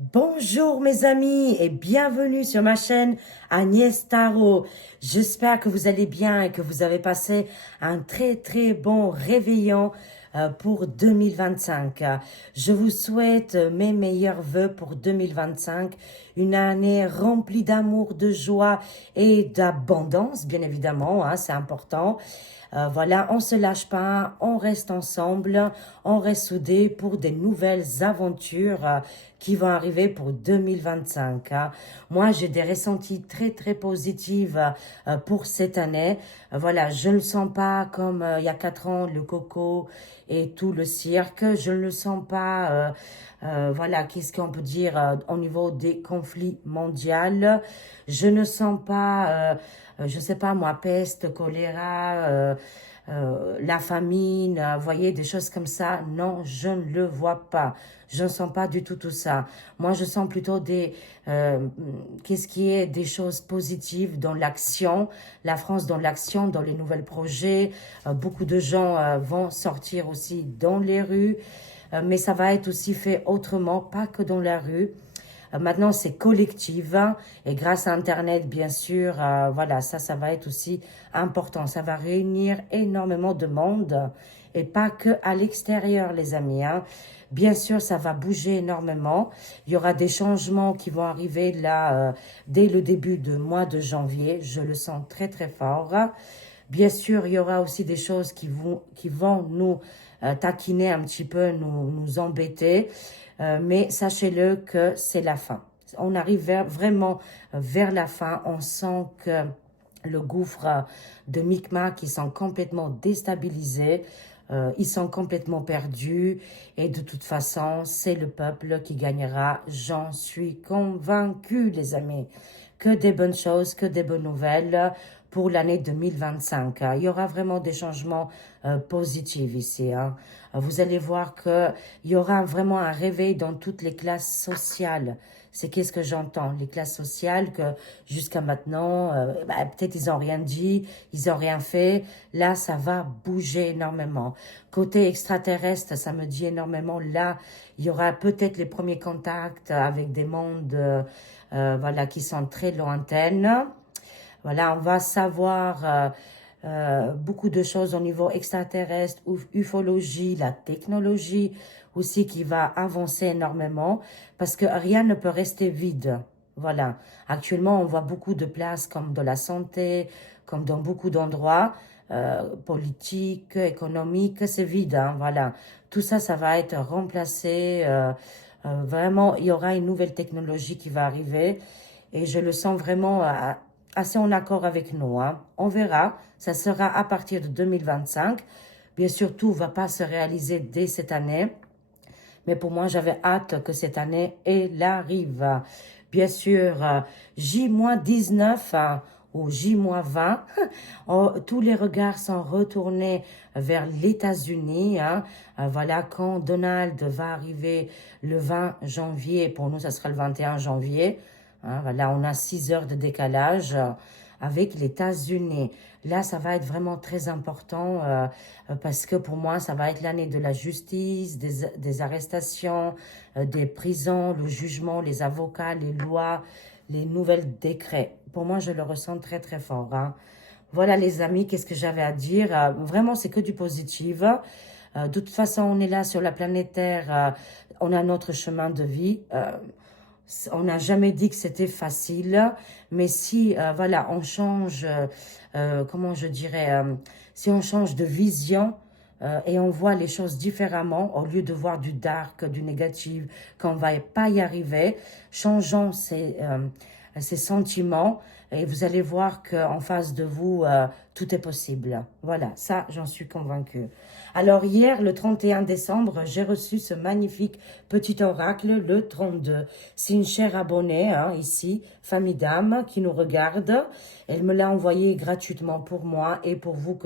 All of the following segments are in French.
Bonjour mes amis et bienvenue sur ma chaîne Agnès Tarot. J'espère que vous allez bien et que vous avez passé un très bon réveillon pour 2025. Je vous souhaite mes meilleurs vœux pour 2025, une année remplie d'amour, de joie et d'abondance, bien évidemment, hein, c'est important. Voilà, on se lâche pas, on reste ensemble, on reste soudés pour des nouvelles aventures qui vont arriver pour 2025. Hein. Moi, j'ai des ressentis très positifs pour cette année. Voilà, je ne le sens pas comme il y a 4 ans, le coco et tout le cirque. Je ne le sens pas, voilà, qu'est-ce qu'on peut dire au niveau des conflits mondiaux. Je ne sens pas, je sais pas moi, peste, choléra, la famine, vous voyez, des choses comme ça. Non, je ne le vois pas. Je ne sens pas du tout ça. Moi, je sens plutôt qu'est-ce qui est des choses positives dans l'action. La France dans l'action, dans les nouveaux projets. Beaucoup de gens vont sortir aussi dans les rues. Mais ça va être aussi fait autrement, pas que dans la rue. Maintenant, c'est collectif hein, et grâce à Internet, bien sûr, voilà, ça va être aussi important. Ça va réunir énormément de monde et pas que à l'extérieur, les amis. Hein. Bien sûr, ça va bouger énormément. Il y aura des changements qui vont arriver là dès le début du mois de janvier. Je le sens très fort. Bien sûr, il y aura aussi des choses qui vont nous taquiner un petit peu, nous embêter. Mais sachez-le que c'est la fin. On arrive vraiment vers la fin. On sent que le gouffre de Micmac, ils sont complètement déstabilisés. Ils sont complètement perdus. Et de toute façon, c'est le peuple qui gagnera. J'en suis convaincue, les amis. Que des bonnes choses, que des bonnes nouvelles pour l'année 2025. Il y aura vraiment des changements positifs ici. Hein. Vous allez voir qu'il y aura vraiment un réveil dans toutes les classes sociales. C'est qu'est-ce que j'entends, les classes sociales que jusqu'à maintenant, peut-être ils n'ont rien dit, ils n'ont rien fait. Là, ça va bouger énormément. Côté extraterrestre, ça me dit énormément. Là, il y aura peut-être les premiers contacts avec des mondes voilà, qui sont très lointaines. Voilà, on va savoir beaucoup de choses au niveau extraterrestre, ufologie, la technologie aussi qui va avancer énormément parce que rien ne peut rester vide. Voilà. Actuellement, on voit beaucoup de places comme de la santé, comme dans beaucoup d'endroits, politiques, économiques, c'est vide. Hein, voilà. Tout ça, ça va être remplacé. Vraiment, il y aura une nouvelle technologie qui va arriver et je le sens vraiment assez en accord avec nous. Hein. On verra, ça sera à partir de 2025. Bien sûr, tout ne va pas se réaliser dès cette année, mais pour moi, j'avais hâte que cette année, elle arrive. Bien sûr, J-19 ou J-20, tous les regards sont retournés vers les États-Unis. Hein. Voilà, quand Donald va arriver le 20 janvier, pour nous, ça sera le 21 janvier. Hein, voilà, on a 6 heures de décalage avec les États-Unis. Là, ça va être vraiment très important parce que pour moi, ça va être l'année de la justice, des arrestations, des prisons, le jugement, les avocats, les lois, les nouvelles décrets. Pour moi, je le ressens très fort. Hein. Voilà les amis, qu'est-ce que j'avais à dire. Vraiment, c'est que du positif. De toute façon, on est là sur la planète Terre. On a notre chemin de vie. On n'a jamais dit que c'était facile, mais si, voilà, on change, comment je dirais, si on change de vision et on voit les choses différemment, au lieu de voir du dark, du négatif, qu'on ne va pas y arriver, changeons ces sentiments et vous allez voir qu'en face de vous, tout est possible. Voilà, ça, j'en suis convaincue. Alors hier, le 31 décembre, j'ai reçu ce magnifique petit oracle, le 32. C'est une chère abonnée, hein, ici, famille d'âme, qui nous regarde. Elle me l'a envoyé gratuitement pour moi et pour vous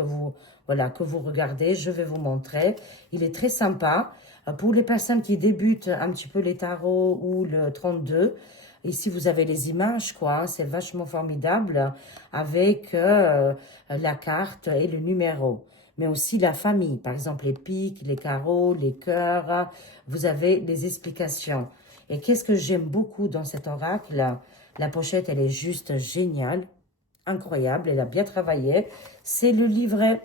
voilà, que vous regardez. Je vais vous montrer. Il est très sympa. Pour les personnes qui débutent un petit peu les tarots ou le 32, ici, vous avez les images, quoi. Hein, c'est vachement formidable avec la carte et le numéro. Mais aussi la famille. Par exemple, les piques, les carreaux, les cœurs. Vous avez les explications. Et qu'est-ce que j'aime beaucoup dans cet oracle? La pochette, elle est juste géniale, incroyable, elle a bien travaillé. C'est le livret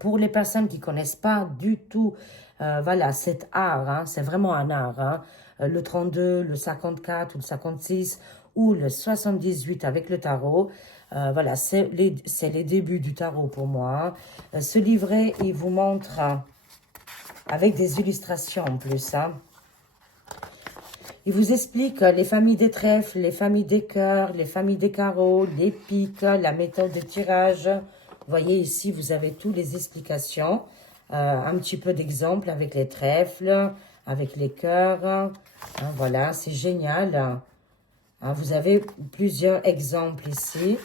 pour les personnes qui connaissent pas du tout, voilà, cet art, hein, c'est vraiment un art, hein, le 32, le 54 ou le 56 ou le 78 avec le tarot. Voilà, c'est les débuts du tarot pour moi. Hein. Ce livret, il vous montre avec des illustrations en plus. Hein. Il vous explique les familles des trèfles, les familles des cœurs, les familles des carreaux, les piques, la méthode de tirage. Vous voyez ici, vous avez toutes les explications. Un petit peu d'exemples avec les trèfles, avec les cœurs. Hein, voilà, c'est génial. Hein, vous avez plusieurs exemples ici.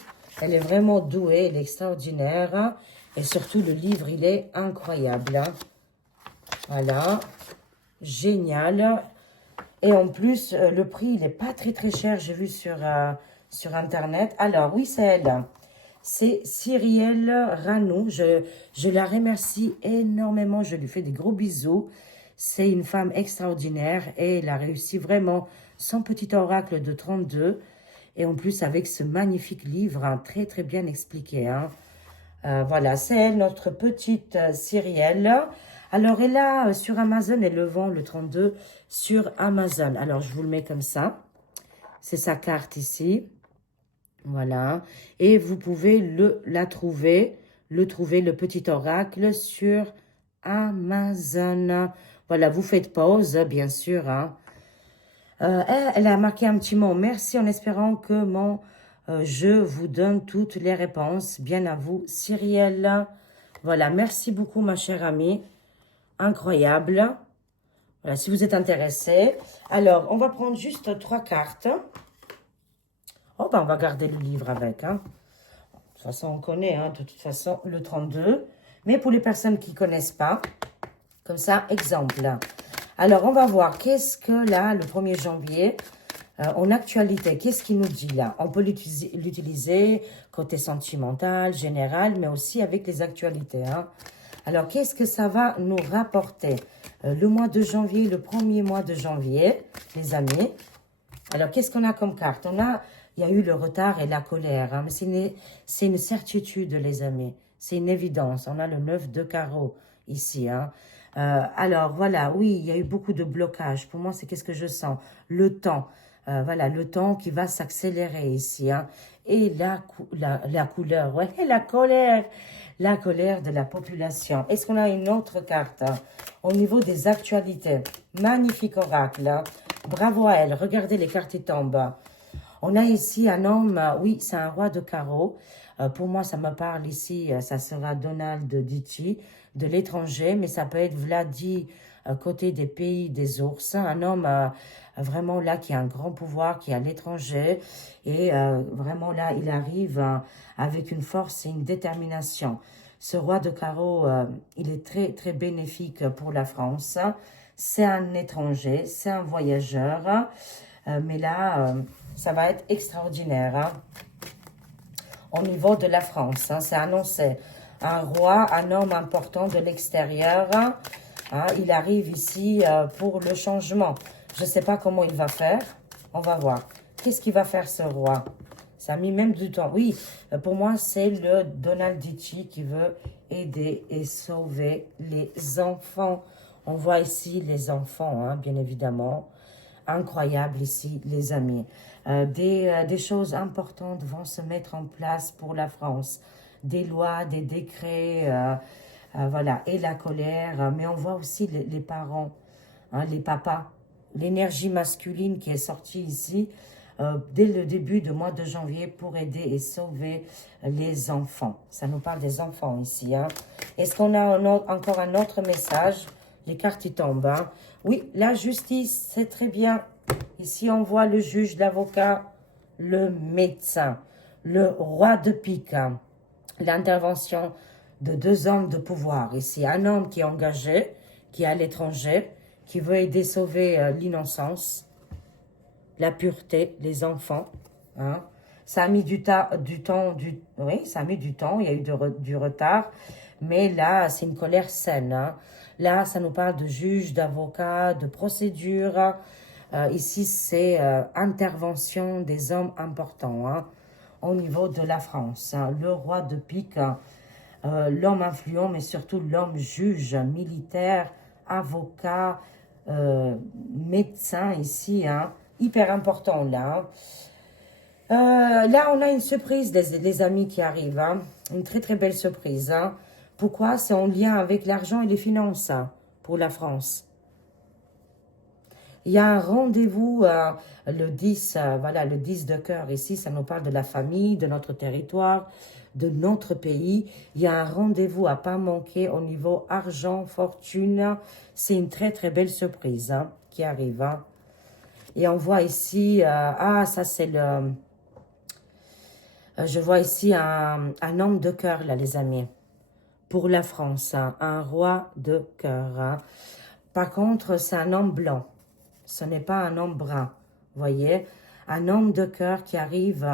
Elle est vraiment douée, elle est extraordinaire. Et surtout, le livre, il est incroyable. Hein. Voilà, génial. Et en plus, le prix, il n'est pas très cher, j'ai vu sur Internet. Alors, oui, c'est elle. C'est Cyrielle Ranou. Je la remercie énormément. Je lui fais des gros bisous. C'est une femme extraordinaire et elle a réussi vraiment son petit oracle de 32. Et en plus, avec ce magnifique livre, hein, très bien expliqué. Hein. Voilà, c'est elle, notre petite Cyrielle. Alors, elle a sur Amazon, elle le vend le 32 sur Amazon. Alors, je vous le mets comme ça. C'est sa carte ici. Voilà. Et vous pouvez le trouver, le petit oracle sur Amazon. Voilà, vous faites pause, bien sûr. Hein. Elle a marqué un petit mot. Merci en espérant que mon jeu vous donne toutes les réponses. Bien à vous, Cyrielle. Voilà, merci beaucoup, ma chère amie. Incroyable. Voilà, si vous êtes intéressé. Alors, on va prendre juste 3 cartes. Oh, ben, on va garder le livre avec. Hein. De toute façon, on connaît, hein, de toute façon, le 32. Mais pour les personnes qui ne connaissent pas, comme ça, exemple. Alors, on va voir qu'est-ce que là, le 1er janvier, en actualité, qu'est-ce qu'il nous dit là? On peut l'utiliser côté sentimental, général, mais aussi avec les actualités. Hein. Alors, qu'est-ce que ça va nous rapporter? Le mois de janvier, le 1er mois de janvier, les amis. Alors, qu'est-ce qu'on a comme carte? Il y a eu le retard et la colère, hein, mais c'est une certitude, les amis. C'est une évidence. On a le 9 de carreau ici. Hein. Alors, voilà, oui, il y a eu beaucoup de blocages. Pour moi, c'est qu'est-ce que je sens? Le temps. Voilà, le temps qui va s'accélérer ici. Hein. Et la couleur, ouais, la colère. La colère de la population. Est-ce qu'on a une autre carte hein, au niveau des actualités? Magnifique oracle. Hein. Bravo à elle. Regardez les cartes qui tombent. On a ici un homme, oui, c'est un roi de carreau. Pour moi, ça me parle ici, ça sera Donald Dici, de l'étranger, mais ça peut être Vladi, côté des pays des ours. Un homme vraiment là qui a un grand pouvoir, qui est à l'étranger. Et vraiment là, il arrive avec une force et une détermination. Ce roi de carreau, il est très bénéfique pour la France. C'est un étranger, c'est un voyageur. Mais là, ça va être extraordinaire. Hein. Au niveau de la France, hein, c'est annoncé. Un roi, un homme important de l'extérieur. Hein, il arrive ici pour le changement. Je ne sais pas comment il va faire. On va voir. Qu'est-ce qu'il va faire ce roi? Ça a mis même du temps. Oui, pour moi, c'est le Donald Dici qui veut aider et sauver les enfants. On voit ici les enfants, hein, bien évidemment. Incroyable ici, les amis. Des choses importantes vont se mettre en place pour la France. Des lois, des décrets, voilà. Et la colère. Mais on voit aussi les parents, hein, les papas. L'énergie masculine qui est sortie ici dès le début du mois de janvier pour aider et sauver les enfants. Ça nous parle des enfants ici. Hein. Est-ce qu'on a encore un autre message? Les cartes y tombent. Hein. Oui, la justice, c'est très bien. Ici, on voit le juge, l'avocat, le médecin, le roi de pique. Hein. L'intervention de 2 hommes de pouvoir. Ici, un homme qui est engagé, qui est à l'étranger, qui veut aider sauver l'innocence, la pureté, les enfants. Hein. Ça a mis oui, ça a mis du temps, il y a eu du retard. Mais là, c'est une colère saine. Hein. Là, ça nous parle de juge, d'avocat, de procédure. Ici, c'est intervention des hommes importants hein, au niveau de la France. Hein. Le roi de pique, l'homme influent, mais surtout l'homme juge, militaire, avocat, médecin ici, hein, hyper important là. Là, on a une surprise, les amis qui arrivent, hein, une très très belle surprise. Hein. Pourquoi? C'est en lien avec l'argent et les finances hein, pour la France. Il y a un rendez-vous, le 10, voilà, le 10 de cœur ici, ça nous parle de la famille, de notre territoire, de notre pays. Il y a un rendez-vous à pas manquer au niveau argent, fortune. C'est une très très belle surprise hein, qui arrive. Hein. Et on voit ici, ça c'est le... je vois ici un homme de cœur là les amis, pour la France, hein, un roi de cœur. Hein. Par contre, c'est un homme blanc. Ce n'est pas un homme brun, voyez. Un homme de cœur qui arrive,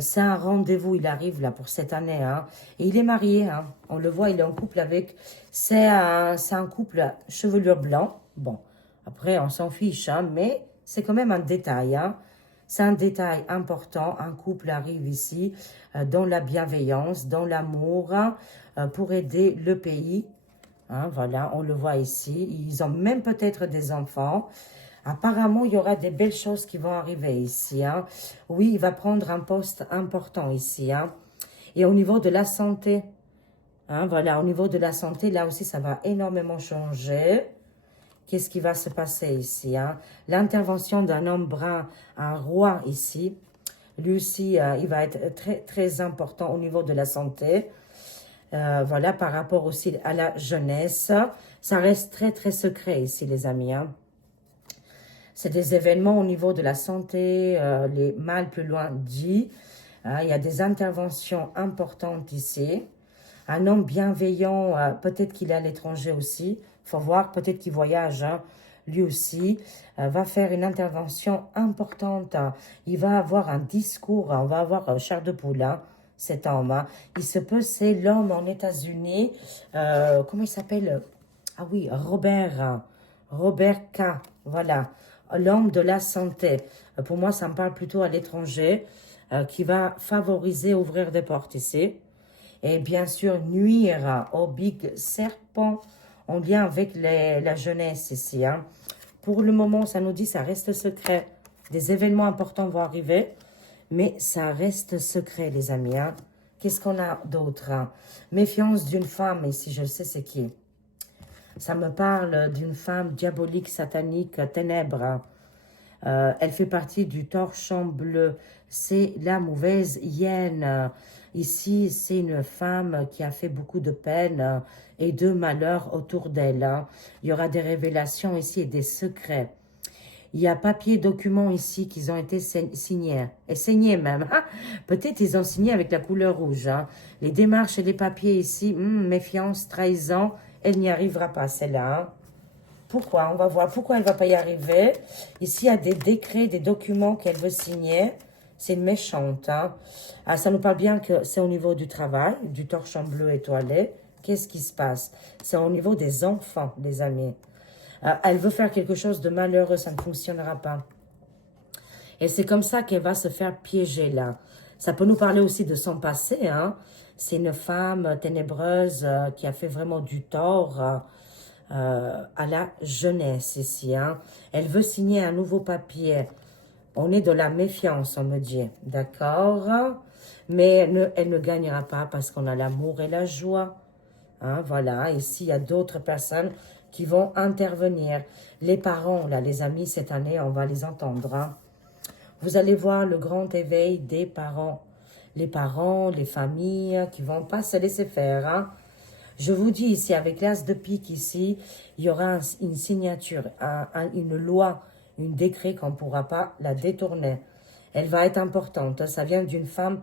c'est un rendez-vous, il arrive là pour cette année. Hein, et il est marié, hein, on le voit, il est en couple avec, c'est un couple chevelure blanc. Bon, après on s'en fiche, hein, mais c'est quand même un détail. Hein. C'est un détail important, un couple arrive ici dans la bienveillance, dans l'amour, pour aider le pays. Hein, voilà, on le voit ici, ils ont même peut-être des enfants. Apparemment, il y aura des belles choses qui vont arriver ici. Hein. Oui, il va prendre un poste important ici. Hein. Et au niveau de la santé, hein, voilà, au niveau de la santé, là aussi, ça va énormément changer. Qu'est-ce qui va se passer ici hein? L'intervention d'un homme brun, un roi ici. Lui aussi, il va être très, très important au niveau de la santé. Voilà, par rapport aussi à la jeunesse. Ça reste très, très secret ici, les amis. Hein. C'est des événements au niveau de la santé, les mâles plus loin dit. Il y a des interventions importantes ici. Un homme bienveillant, peut-être qu'il est à l'étranger aussi. Il faut voir, peut-être qu'il voyage, hein, lui aussi. Va faire une intervention importante. Il va avoir un discours, on va avoir chair de poule, hein, cet homme. Hein. Il se peut, c'est l'homme en États-Unis. Comment il s'appelle? Ah oui, Robert K. Voilà. L'homme de la santé. Pour moi, ça me parle plutôt à l'étranger, qui va favoriser, ouvrir des portes ici. Et bien sûr, nuire au big serpent en lien avec la jeunesse ici. Hein. Pour le moment, ça nous dit ça reste secret. Des événements importants vont arriver, mais ça reste secret, les amis. Hein. Qu'est-ce qu'on a d'autre hein? Méfiance d'une femme, ici, je le sais, c'est qui? Ça me parle d'une femme diabolique, satanique, ténèbres. Elle fait partie du torchon bleu. C'est la mauvaise hyène. Ici, c'est une femme qui a fait beaucoup de peine et de malheur autour d'elle. Hein. Il y aura des révélations ici et des secrets. Il y a papier, documents ici qui ont été signés, et signés même. Hein. Peut-être ils ont signé avec la couleur rouge. Hein. Les démarches et les papiers ici, méfiance, trahison, elle n'y arrivera pas, celle-là. Hein. Pourquoi? On va voir pourquoi elle ne va pas y arriver. Ici, il y a des décrets, des documents qu'elle veut signer. C'est une méchante. Hein. Ah, ça nous parle bien que c'est au niveau du travail, du torchon bleu étoilé. Qu'est-ce qui se passe? C'est au niveau des enfants, les amis. Elle veut faire quelque chose de malheureux, ça ne fonctionnera pas. Et c'est comme ça qu'elle va se faire piéger, là. Ça peut nous parler aussi de son passé. Hein. C'est une femme ténébreuse qui a fait vraiment du tort à la jeunesse ici. Hein. Elle veut signer un nouveau papier. On est de la méfiance, on me dit. D'accord? Mais elle ne gagnera pas parce qu'on a l'amour et la joie. Hein, voilà, ici, il y a d'autres personnes qui vont intervenir. Les parents, là, les amis, cette année, on va les entendre. Hein. Vous allez voir le grand éveil des parents. Les parents, les familles qui vont pas se laisser faire. Hein. Je vous dis ici, avec l'as de pique ici, il y aura une signature, une loi, un décret qu'on ne pourra pas la détourner. Elle va être importante. Ça vient d'une femme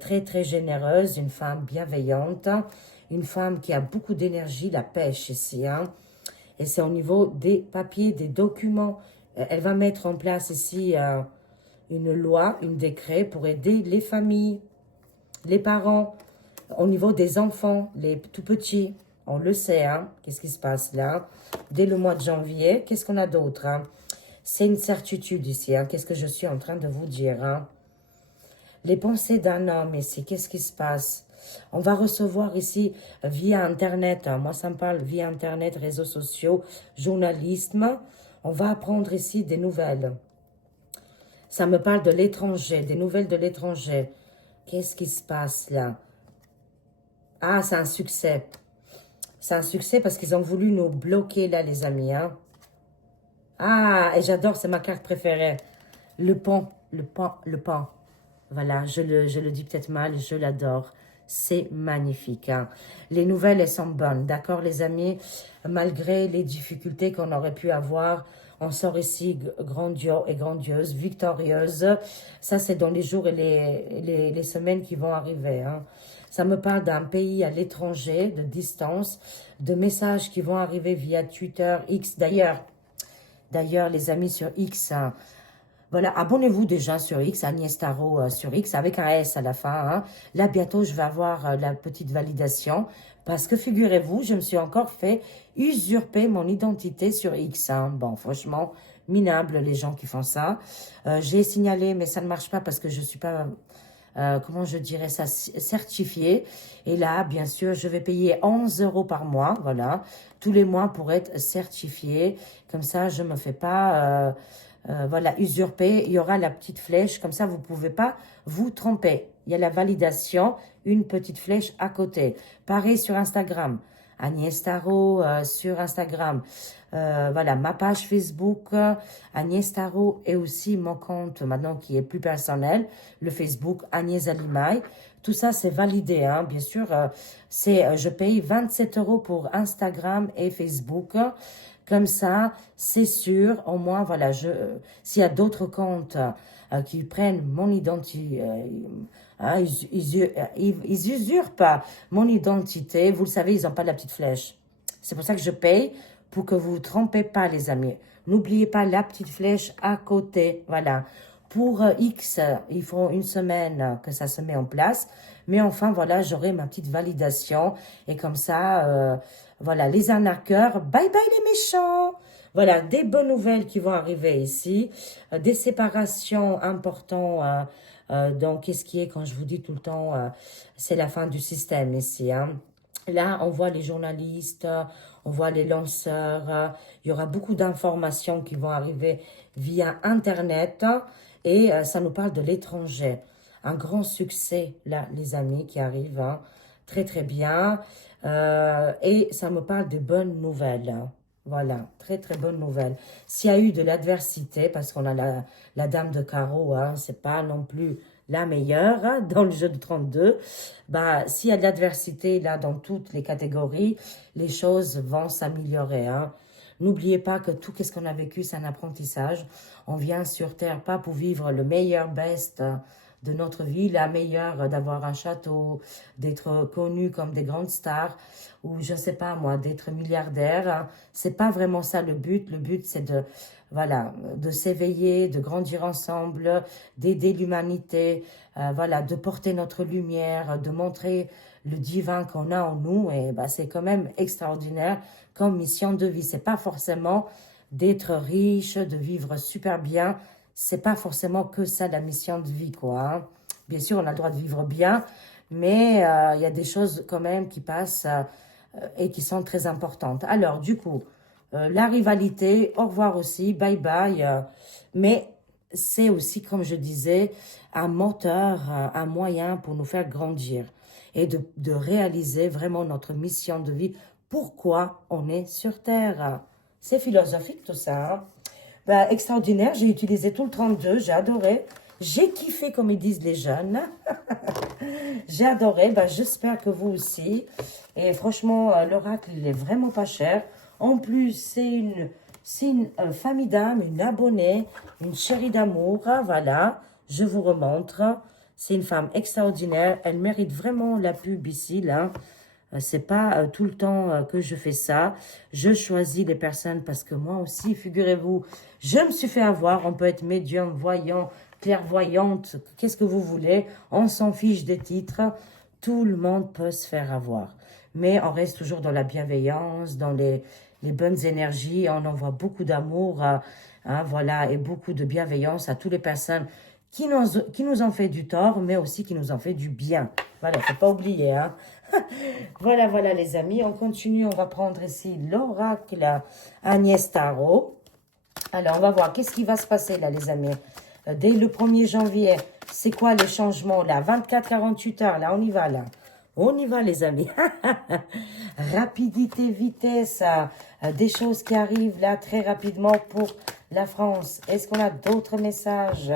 très, très généreuse, une femme bienveillante, une femme qui a beaucoup d'énergie, la pêche ici. Hein. Et c'est au niveau des papiers, des documents. Elle va mettre en place ici une loi, un décret pour aider les familles, les parents, au niveau des enfants, les tout petits. On le sait, hein, qu'est-ce qui se passe là. Dès le mois de janvier, qu'est-ce qu'on a d'autre hein? C'est une certitude ici. Hein. Qu'est-ce que je suis en train de vous dire, hein? Les pensées d'un homme ici, qu'est-ce qui se passe? On va recevoir ici via Internet, hein, moi ça me parle via Internet, réseaux sociaux, journalisme. On va apprendre ici des nouvelles. Ça me parle de l'étranger, des nouvelles de l'étranger. Qu'est-ce qui se passe là? Ah, c'est un succès. C'est un succès parce qu'ils ont voulu nous bloquer là, les amis. Hein. Ah, et j'adore, c'est ma carte préférée. Le pont, le pont, le pont. Voilà, je le dis peut-être mal, je l'adore. C'est magnifique. Hein. Les nouvelles, elles sont bonnes, d'accord les amis? Malgré les difficultés qu'on aurait pu avoir, on sort ici grandiose et grandiose, victorieuse. Ça, c'est dans les jours et les semaines qui vont arriver. Hein. Ça me parle d'un pays à l'étranger, de distance, de messages qui vont arriver via Twitter, X. D'ailleurs, les amis sur X, hein, voilà, abonnez-vous déjà sur X, Agnès Tarot sur X, avec un S à la fin. Hein. Là, bientôt, je vais avoir la petite validation. Parce que, figurez-vous, je me suis encore fait usurper mon identité sur X. Hein. Bon, franchement, minable les gens qui font ça. J'ai signalé, mais ça ne marche pas parce que je ne suis pas, comment je dirais ça, certifiée. Et là, bien sûr, je vais payer 11 € par mois, voilà, tous les mois pour être certifiée. Comme ça, je ne me fais pas... voilà, usurper, il y aura la petite flèche, comme ça vous ne pouvez pas vous tromper. Il y a la validation, une petite flèche à côté. Pareil sur Instagram, Agnès Tarot sur Instagram. Voilà, ma page Facebook, Agnès Tarot et aussi mon compte maintenant qui est plus personnel, le Facebook Agnès Alimaï. Tout ça, c'est validé, hein. Bien sûr, je paye 27 € pour Instagram et Facebook. Comme ça, c'est sûr, au moins, voilà, s'il y a d'autres comptes qui prennent mon identité, hein, ils usurpent mon identité, vous le savez, ils n'ont pas la petite flèche. C'est pour ça que je paye, pour que vous ne vous trompez pas, les amis. N'oubliez pas la petite flèche à côté, voilà. Pour X, il faut une semaine que ça se met en place. Mais enfin, voilà, j'aurai ma petite validation. Et comme ça, voilà, les arnaqueurs, bye bye les méchants. Voilà, des bonnes nouvelles qui vont arriver ici. Des séparations importantes. Donc, qu'est-ce qui est, quand je vous dis tout le temps, c'est la fin du système ici, hein. Là, on voit les journalistes, on voit les lanceurs. Il y aura beaucoup d'informations qui vont arriver via Internet. Et ça nous parle de l'étranger. Un grand succès, là, les amis, qui arrive. Hein. Très, très bien. Et ça me parle de bonnes nouvelles. Hein. Voilà, très, très bonnes nouvelles. S'il y a eu de l'adversité, parce qu'on a la dame de carreau, hein, c'est pas non plus la meilleure hein, dans le jeu de 32. Bah, s'il y a de l'adversité, là, dans toutes les catégories, les choses vont s'améliorer. Hein. N'oubliez pas que tout ce qu'on a vécu, c'est un apprentissage. On vient sur Terre pas pour vivre le meilleur best de notre vie, la meilleure d'avoir un château, d'être connu comme des grandes stars, ou je ne sais pas moi, d'être milliardaire. C'est pas vraiment ça le but. Le but, c'est de, voilà, de s'éveiller, de grandir ensemble, d'aider l'humanité, voilà, de porter notre lumière, de montrer le divin qu'on a en nous. Et bah, c'est quand même extraordinaire comme mission de vie. C'est pas forcément d'être riche, de vivre super bien. C'est pas forcément que ça la mission de vie, quoi. Hein. Bien sûr, on a le droit de vivre bien, mais il y a des choses quand même qui passent et qui sont très importantes. Alors, du coup, la rivalité, au revoir aussi, bye bye. Mais c'est aussi, comme je disais, un moteur, un moyen pour nous faire grandir et de réaliser vraiment notre mission de vie. Pourquoi on est sur Terre? C'est philosophique tout ça. Hein? Ben, extraordinaire, j'ai utilisé tout le 32, j'ai adoré. J'ai kiffé, comme ils disent les jeunes. J'ai adoré, ben, j'espère que vous aussi. Et franchement, l'oracle, il est vraiment pas cher. En plus, c'est une famille d'âmes, une abonnée, une chérie d'amour. Voilà, je vous remontre. C'est une femme extraordinaire. Elle mérite vraiment la pub ici, là. C'est pas tout le temps que je fais ça. Je choisis les personnes parce que moi aussi, figurez-vous, je me suis fait avoir. On peut être médium, voyant, clairvoyante, qu'est-ce que vous voulez. On s'en fiche des titres. Tout le monde peut se faire avoir. Mais on reste toujours dans la bienveillance, dans les bonnes énergies. On envoie beaucoup d'amour Hein, voilà, et beaucoup de bienveillance à toutes les personnes qui nous ont fait du tort, mais aussi qui nous ont fait du bien. Voilà, faut pas oublier. Hein. Voilà, voilà les amis, on continue, on va prendre ici l'oracle Agnès Tarot. Alors, on va voir, qu'est-ce qui va se passer là les amis? Dès le 1er janvier, c'est quoi les changements là? 24-48 heures, là, on y va là. On y va les amis. Rapidité, vitesse, des choses qui arrivent là très rapidement pour la France. Est-ce qu'on a d'autres messages?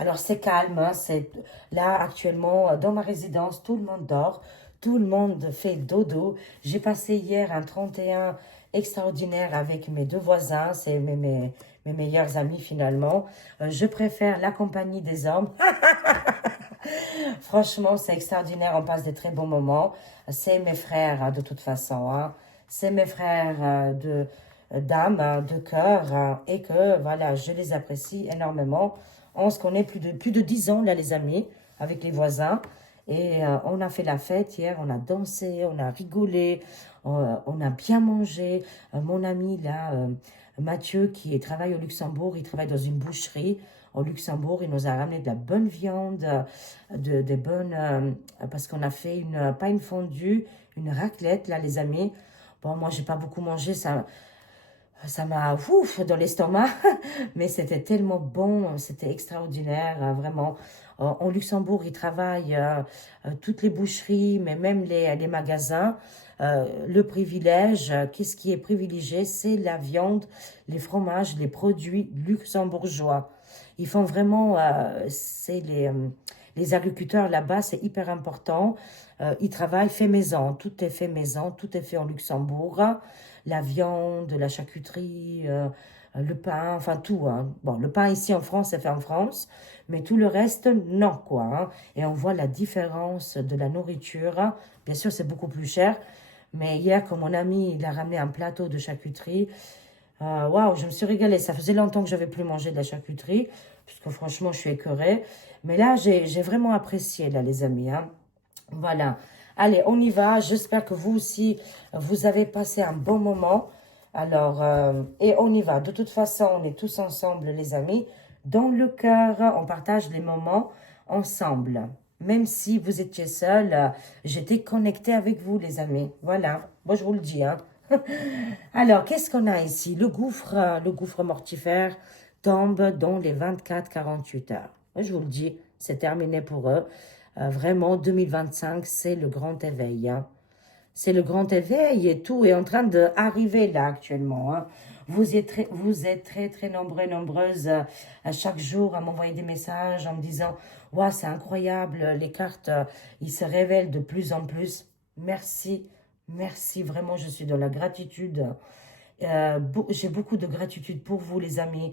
Alors, c'est calme, hein, c'est là actuellement dans ma résidence, tout le monde dort, tout le monde fait dodo. J'ai passé hier un 31 extraordinaire avec mes deux voisins, c'est mes meilleurs amis finalement. Je préfère la compagnie des hommes. Franchement, c'est extraordinaire, on passe des très bons moments. C'est mes frères de toute façon, hein. C'est mes frères d'âme, de cœur, et que voilà, je les apprécie énormément. On se connaît plus de 10 ans, là, les amis, avec les voisins. Et on a fait la fête hier, on a dansé, on a rigolé, on a bien mangé. Mon ami, là, Mathieu, qui travaille au Luxembourg, il travaille dans une boucherie au Luxembourg. Il nous a ramené de la bonne viande, des bonnes... parce qu'on a fait, pas une fondue, une raclette, là, les amis. Bon, moi, j'ai pas beaucoup mangé, ça m'a ouf dans l'estomac, mais c'était tellement bon, c'était extraordinaire, vraiment. En Luxembourg, ils travaillent toutes les boucheries, mais même les magasins. Le privilège, qu'est-ce qui est privilégié? C'est la viande, les fromages, les produits luxembourgeois. Ils font vraiment, c'est les agriculteurs là-bas, c'est hyper important. Ils travaillent fait maison, tout est fait maison, tout est fait en Luxembourg. La viande, la charcuterie, le pain, enfin tout. Hein. Bon, le pain ici en France, c'est fait en France, mais tout le reste, non, quoi. Hein. Et on voit la différence de la nourriture. Bien sûr, c'est beaucoup plus cher, mais hier, quand mon ami, il a ramené un plateau de charcuterie, waouh, je me suis régalée. Ça faisait longtemps que je n'avais plus mangé de la charcuterie, puisque franchement, je suis écœurée. Mais là, j'ai vraiment apprécié, là, les amis. Hein. Voilà. Allez, on y va. J'espère que vous aussi, vous avez passé un bon moment. Alors, et on y va. De toute façon, on est tous ensemble, les amis. Dans le cœur, on partage les moments ensemble. Même si vous étiez seul, j'étais connectée avec vous, les amis. Voilà. Moi, je vous le dis, hein. Alors, qu'est-ce qu'on a ici? Le gouffre mortifère tombe dans les 24-48 heures. Je vous le dis, c'est terminé pour eux. Vraiment, 2025, c'est le grand éveil. Hein. C'est le grand éveil et tout est en train d'arriver là actuellement. Hein. Vous êtes très nombreux, nombreuses à chaque jour à m'envoyer des messages en me disant « Waouh, c'est incroyable, les cartes, ils se révèlent de plus en plus. » Merci, merci, vraiment, je suis dans la gratitude. J'ai beaucoup de gratitude pour vous, les amis,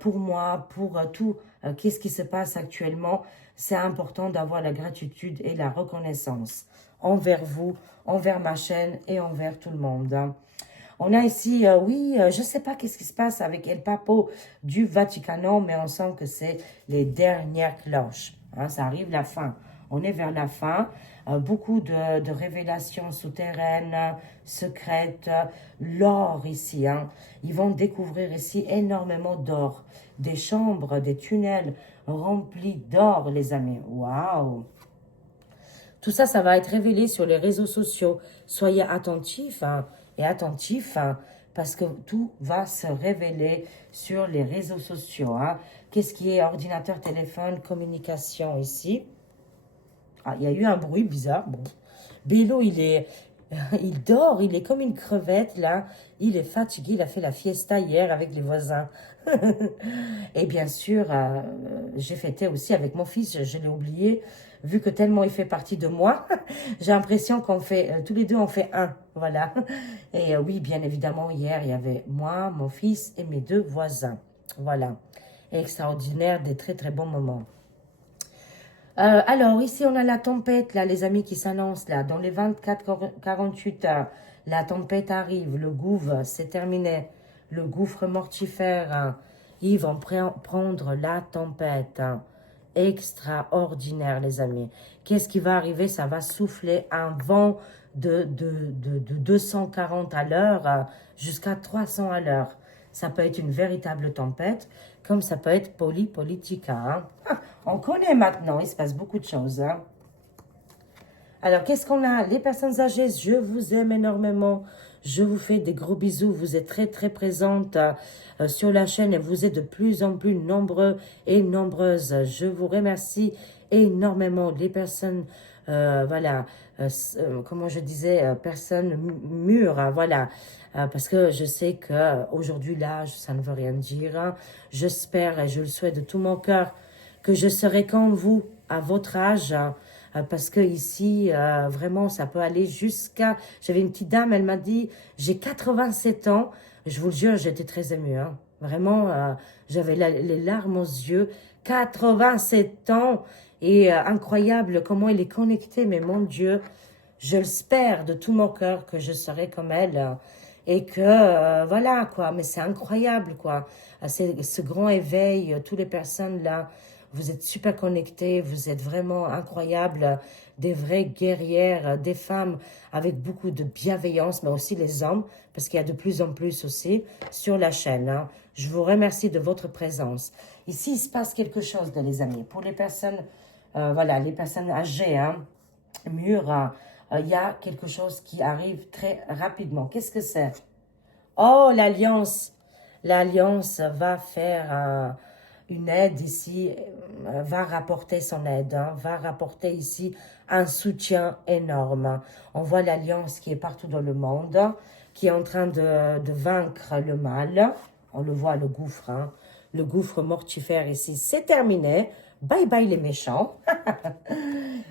pour moi, pour tout. Qu'est-ce qui se passe actuellement? C'est important d'avoir la gratitude et la reconnaissance envers vous, envers ma chaîne et envers tout le monde. Hein. On a ici, je ne sais pas qu'est-ce qui se passe avec El Papo du Vatican, mais on sent que c'est les dernières cloches. Hein, ça arrive la fin. On est vers la fin. Beaucoup de révélations souterraines, secrètes. L'or ici. Hein. Ils vont découvrir ici énormément d'or. Des chambres, des tunnels remplis d'or, les amis. Waouh! Tout ça, ça va être révélé sur les réseaux sociaux. Soyez attentifs et attentifs parce que tout va se révéler sur les réseaux sociaux. Hein. Qu'est-ce qui est ordinateur, téléphone, communication ici? Ah, il y a eu un bruit bizarre. Bon. Bélo, il dort, il est comme une crevette là. Il est fatigué, il a fait la fiesta hier avec les voisins. Et bien sûr, j'ai fêté aussi avec mon fils, je l'ai oublié, vu que tellement il fait partie de moi. J'ai l'impression qu'on fait, tous les deux on fait un, voilà. Et oui, bien évidemment, hier, il y avait moi, mon fils et mes deux voisins. Voilà. Extraordinaire, des très très bons moments. Alors, ici, on a la tempête, là, les amis, qui s'annonce, là. Dans les 24-48 heures, la tempête arrive, le gouffre, c'est terminé. Le gouffre mortifère, hein. Ils vont prendre la tempête. Hein. Extraordinaire, les amis. Qu'est-ce qui va arriver? Ça va souffler un vent de 240 à l'heure jusqu'à 300 à l'heure. Ça peut être une véritable tempête, comme ça peut être politica. Hein. Ah, on connaît maintenant, il se passe beaucoup de choses. Hein. Alors, qu'est-ce qu'on a? Les personnes âgées, je vous aime énormément. Je vous fais des gros bisous. Vous êtes très, très présentes sur la chaîne et vous êtes de plus en plus nombreux et nombreuses. Je vous remercie énormément. Les personnes, voilà, comment je disais, personnes mûres, hein, voilà. Parce que je sais qu'aujourd'hui, l'âge, ça ne veut rien dire. Hein. J'espère et je le souhaite de tout mon cœur que je serai comme vous à votre âge. Hein. Parce que ici, vraiment, ça peut aller jusqu'à... J'avais une petite dame, elle m'a dit, j'ai 87 ans. Je vous le jure, j'étais très émue. Hein. Vraiment, j'avais les larmes aux yeux. 87 ans. Et incroyable comment elle est connectée. Mais mon Dieu, je l'espère de tout mon cœur que je serai comme elle. Et que, voilà, quoi. Mais c'est incroyable, quoi. Ce grand éveil, toutes les personnes là... Vous êtes super connectés, vous êtes vraiment incroyables, des vraies guerrières, des femmes avec beaucoup de bienveillance, mais aussi les hommes, parce qu'il y a de plus en plus aussi sur la chaîne. Hein. Je vous remercie de votre présence. Ici, il se passe quelque chose, les amis. Pour les personnes, voilà, les personnes âgées, hein, mûres, il y a quelque chose qui arrive très rapidement. Qu'est-ce que c'est? Oh, l'Alliance. L'Alliance va faire... une aide ici va rapporter son aide, hein, va rapporter ici un soutien énorme. On voit l'Alliance qui est partout dans le monde, qui est en train de vaincre le mal. On le voit, le gouffre, hein, le gouffre mortifère ici, c'est terminé. Bye bye les méchants.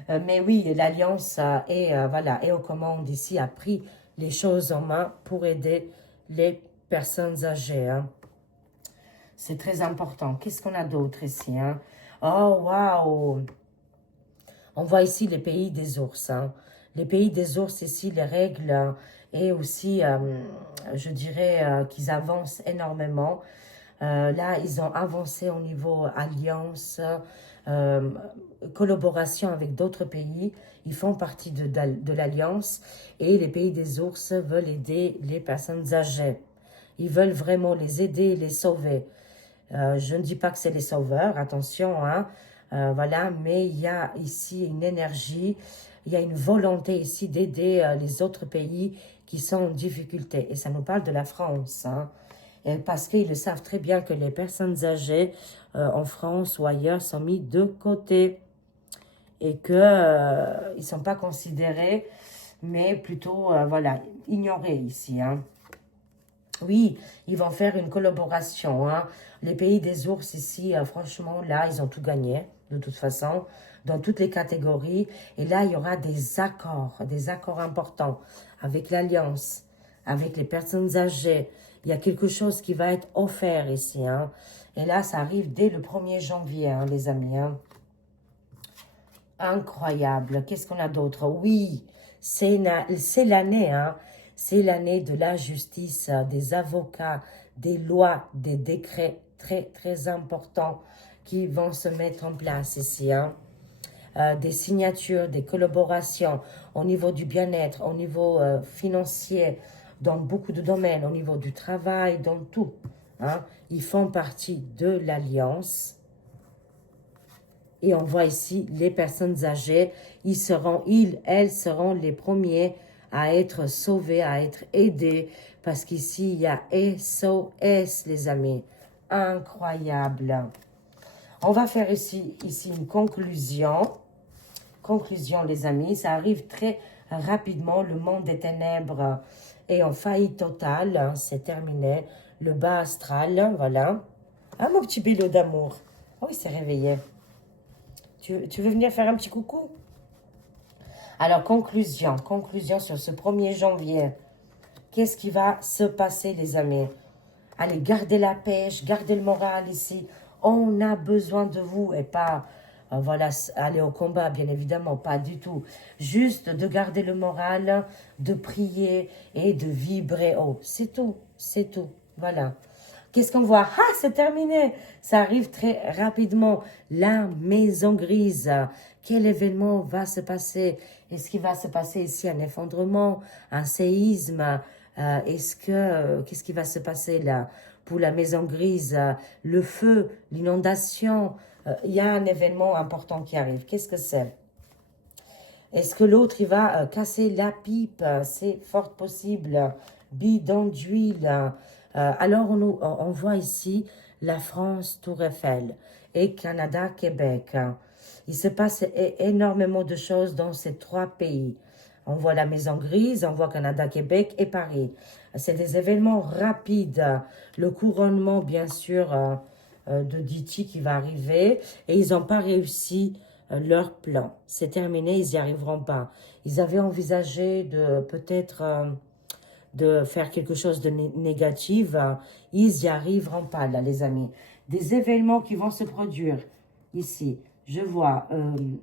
Mais oui, l'Alliance voilà, est aux commandes ici, a pris les choses en main pour aider les personnes âgées. Hein. C'est très important. Qu'est-ce qu'on a d'autre ici? Hein? Oh, waouh! On voit ici les pays des ours. Hein? Les pays des ours, ici, les règles et aussi, je dirais, qu'ils avancent énormément. Là, ils ont avancé au niveau alliance, collaboration avec d'autres pays. Ils font partie de l'alliance et les pays des ours veulent aider les personnes âgées. Ils veulent vraiment les aider, les sauver. Je ne dis pas que c'est les sauveurs, attention, hein, voilà, mais il y a ici une énergie, il y a une volonté ici d'aider les autres pays qui sont en difficulté. Et ça nous parle de la France, hein, et parce qu'ils le savent très bien que les personnes âgées en France ou ailleurs sont mis de côté et qu'ils ne sont pas considérés, mais plutôt, voilà, ignorés ici, hein. Oui, ils vont faire une collaboration. Hein. Les pays des ours ici, franchement, là, ils ont tout gagné, de toute façon, dans toutes les catégories. Et là, il y aura des accords importants avec l'Alliance, avec les personnes âgées. Il y a quelque chose qui va être offert ici. Hein. Et là, ça arrive dès le 1er janvier, hein, les amis. Hein. Incroyable. Qu'est-ce qu'on a d'autre? Oui, c'est l'année, hein. C'est l'année de la justice, des avocats, des lois, des décrets très, très importants qui vont se mettre en place ici. Hein. Des signatures, des collaborations au niveau du bien-être, au niveau financier, dans beaucoup de domaines, au niveau du travail, dans tout. Hein. Ils font partie de l'Alliance. Et on voit ici les personnes âgées, elles seront les premiers à être sauvés, à être aidés, parce qu'ici, il y a SOS, les amis. Incroyable. On va faire ici une conclusion. Conclusion, les amis. Ça arrive très rapidement. Le monde des ténèbres est en faillite totale. Hein, c'est terminé. Le bas astral, voilà. Ah, mon petit bélo d'amour. Oh, il s'est réveillé. Tu veux venir faire un petit coucou? Alors, conclusion sur ce 1er janvier. Qu'est-ce qui va se passer, les amis? Allez, gardez la pêche, gardez le moral ici. On a besoin de vous et pas, voilà, aller au combat, bien évidemment, pas du tout. Juste de garder le moral, de prier et de vibrer haut. C'est tout, voilà. Qu'est-ce qu'on voit? Ah, c'est terminé. Ça arrive très rapidement. La maison grise. Quel événement va se passer? Est-ce qu'il va se passer ici un effondrement, un séisme? Qu'est-ce qui va se passer là? pour la maison grise, le feu, l'inondation. Il y a un événement important qui arrive. Qu'est-ce que c'est? Est-ce que l'autre, il va casser la pipe? C'est fort possible. Bidon d'huile. Alors, on voit ici la France, Tour Eiffel et Canada, Québec. Il se passe énormément de choses dans ces trois pays. On voit la Maison Grise, on voit Canada, Québec et Paris. C'est des événements rapides. Le couronnement, bien sûr, de Diti qui va arriver. Et ils n'ont pas réussi leur plan. C'est terminé, ils n'y arriveront pas. Ils avaient envisagé de peut-être de faire quelque chose de négatif. Ils n'y arriveront pas, là, les amis. Des événements qui vont se produire ici. Je vois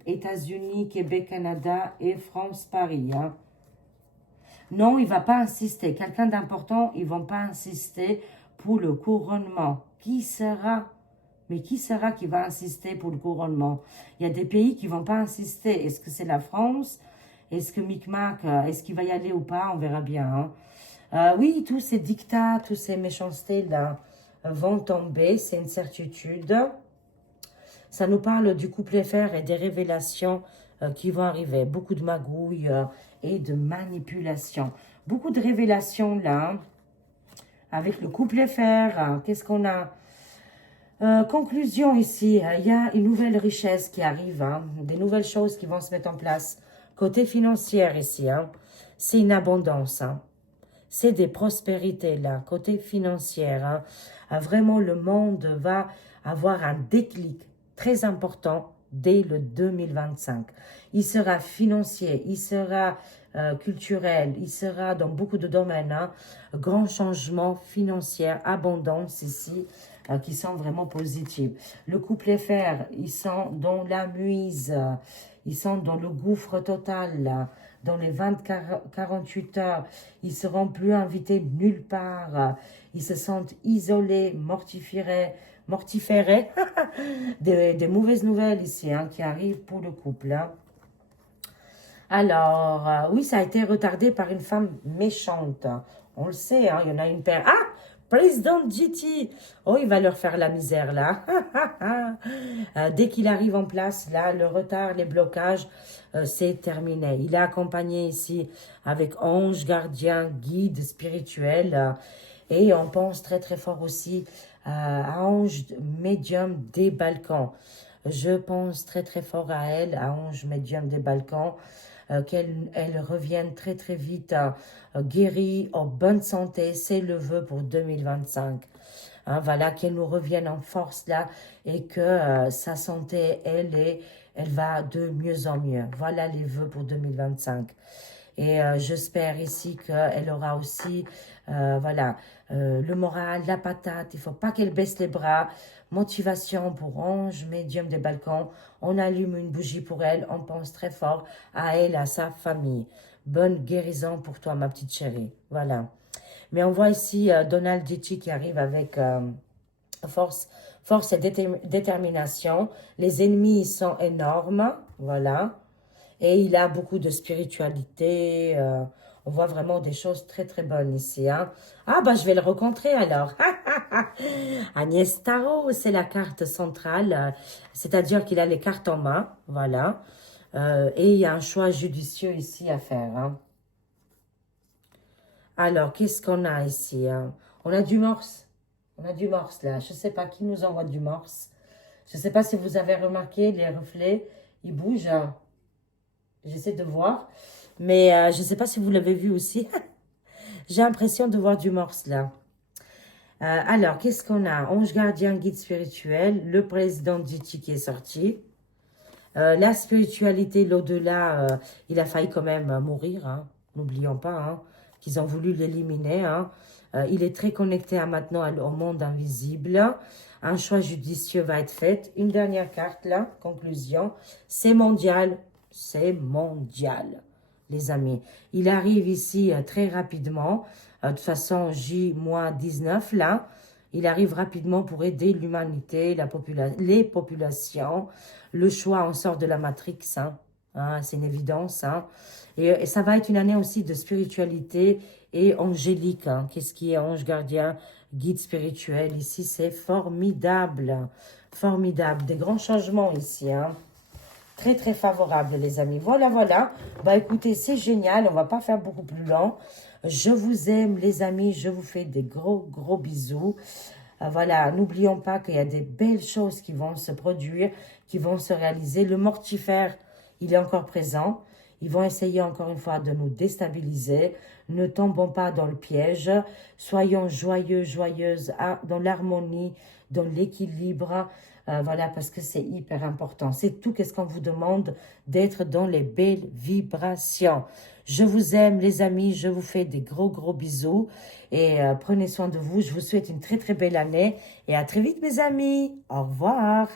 États-Unis, Québec, Canada et France, Paris. Hein. Non, il ne va pas insister. Quelqu'un d'important, ils ne vont pas insister pour le couronnement. Qui sera? Mais qui sera qui va insister pour le couronnement? Il y a des pays qui ne vont pas insister. Est-ce que c'est la France? Est-ce que Micmac, est-ce qu'il va y aller ou pas? On verra bien. Hein. Oui, tous ces dictats, toutes ces méchancetés-là vont tomber. C'est une certitude. Ça nous parle du couplet fer et des révélations qui vont arriver. Beaucoup de magouilles et de manipulations. Beaucoup de révélations là. Hein. Avec le couplet fer, qu'est-ce qu'on a? Conclusion ici, il y a une nouvelle richesse qui arrive. Hein, des nouvelles choses qui vont se mettre en place. Côté financier ici, hein, c'est une abondance. Hein. C'est des prospérités là, côté financier. Hein, vraiment, le monde va avoir un déclic très important dès le 2025. Il sera financier, il sera culturel, il sera dans beaucoup de domaines. Hein, grand changement financier, abondance ici, qui sont vraiment positifs. Le couplet fer, ils sont dans la muise, ils sont dans le gouffre total. Dans les 48 heures, ils seront plus invités nulle part. Ils se sentent isolés, mortiférés, des mauvaises nouvelles ici hein, qui arrivent pour le couple. Hein. Alors, oui, ça a été retardé par une femme méchante. On le sait, hein, il y en a une paire. Ah, Président GT. Oh, il va leur faire la misère, là. Dès qu'il arrive en place, là, le retard, les blocages, c'est terminé. Il est accompagné ici avec ange, gardien, guide spirituel. Et on pense très, très fort aussi à ange médium des Balkans. Je pense très, très fort à elle, à ange médium des Balkans. Qu'elle revienne très très vite guérie, en bonne santé, c'est le vœu pour 2025. Hein, voilà, qu'elle nous revienne en force là et que sa santé, elle va de mieux en mieux. Voilà les vœux pour 2025. Et j'espère ici qu'elle aura aussi, voilà, le moral, la patate. Il ne faut pas qu'elle baisse les bras. Motivation pour Ange, médium des Balkans. On allume une bougie pour elle. On pense très fort à elle, à sa famille. Bonne guérison pour toi, ma petite chérie. Voilà. Mais on voit ici Donald Ditchy qui arrive avec force et détermination. Les ennemis sont énormes. Voilà. Et il a beaucoup de spiritualité. On voit vraiment des choses très, très bonnes ici. Hein. Ah, bah, je vais le rencontrer alors. Agnès Tarot, c'est la carte centrale. C'est-à-dire qu'il a les cartes en main. Voilà. Et il y a un choix judicieux ici à faire. Hein. Alors, qu'est-ce qu'on a ici hein? On a du morse. On a du morse là. Je ne sais pas qui nous envoie du morse. Je ne sais pas si vous avez remarqué les reflets. Ils bougent. Hein. J'essaie de voir. Mais je ne sais pas si vous l'avez vu aussi. J'ai l'impression de voir du morse là. Alors, qu'est-ce qu'on a? Ange gardien, guide spirituel. Le président Diti qui est sorti. La spiritualité, l'au-delà, il a failli quand même mourir. Hein. N'oublions pas hein, qu'ils ont voulu l'éliminer. Hein. Il est très connecté à maintenant au monde invisible. Un choix judicieux va être fait. Une dernière carte là, conclusion. C'est mondial. C'est mondial, les amis. Il arrive ici très rapidement. De toute façon, J-19 là. Il arrive rapidement pour aider l'humanité, les populations. Le choix en sort de la Matrix, hein. Hein, c'est une évidence. Hein. Et ça va être une année aussi de spiritualité et angélique. Hein. Qu'est-ce qui est ange gardien, guide spirituel. Ici, c'est formidable. Formidable. Des grands changements ici, hein. Très, très favorable, les amis. Voilà, voilà. Bah, écoutez, c'est génial. On va pas faire beaucoup plus long. Je vous aime, les amis. Je vous fais des gros, gros bisous. Voilà, n'oublions pas qu'il y a des belles choses qui vont se produire, qui vont se réaliser. Le mortifère, il est encore présent. Ils vont essayer encore une fois de nous déstabiliser. Ne tombons pas dans le piège. Soyons joyeux, joyeuses, dans l'harmonie, dans l'équilibre. Voilà, parce que c'est hyper important. C'est tout qu'est-ce qu'on vous demande d'être dans les belles vibrations. Je vous aime, les amis. Je vous fais des gros, gros bisous. Et prenez soin de vous. Je vous souhaite une très, très belle année. Et à très vite, mes amis. Au revoir.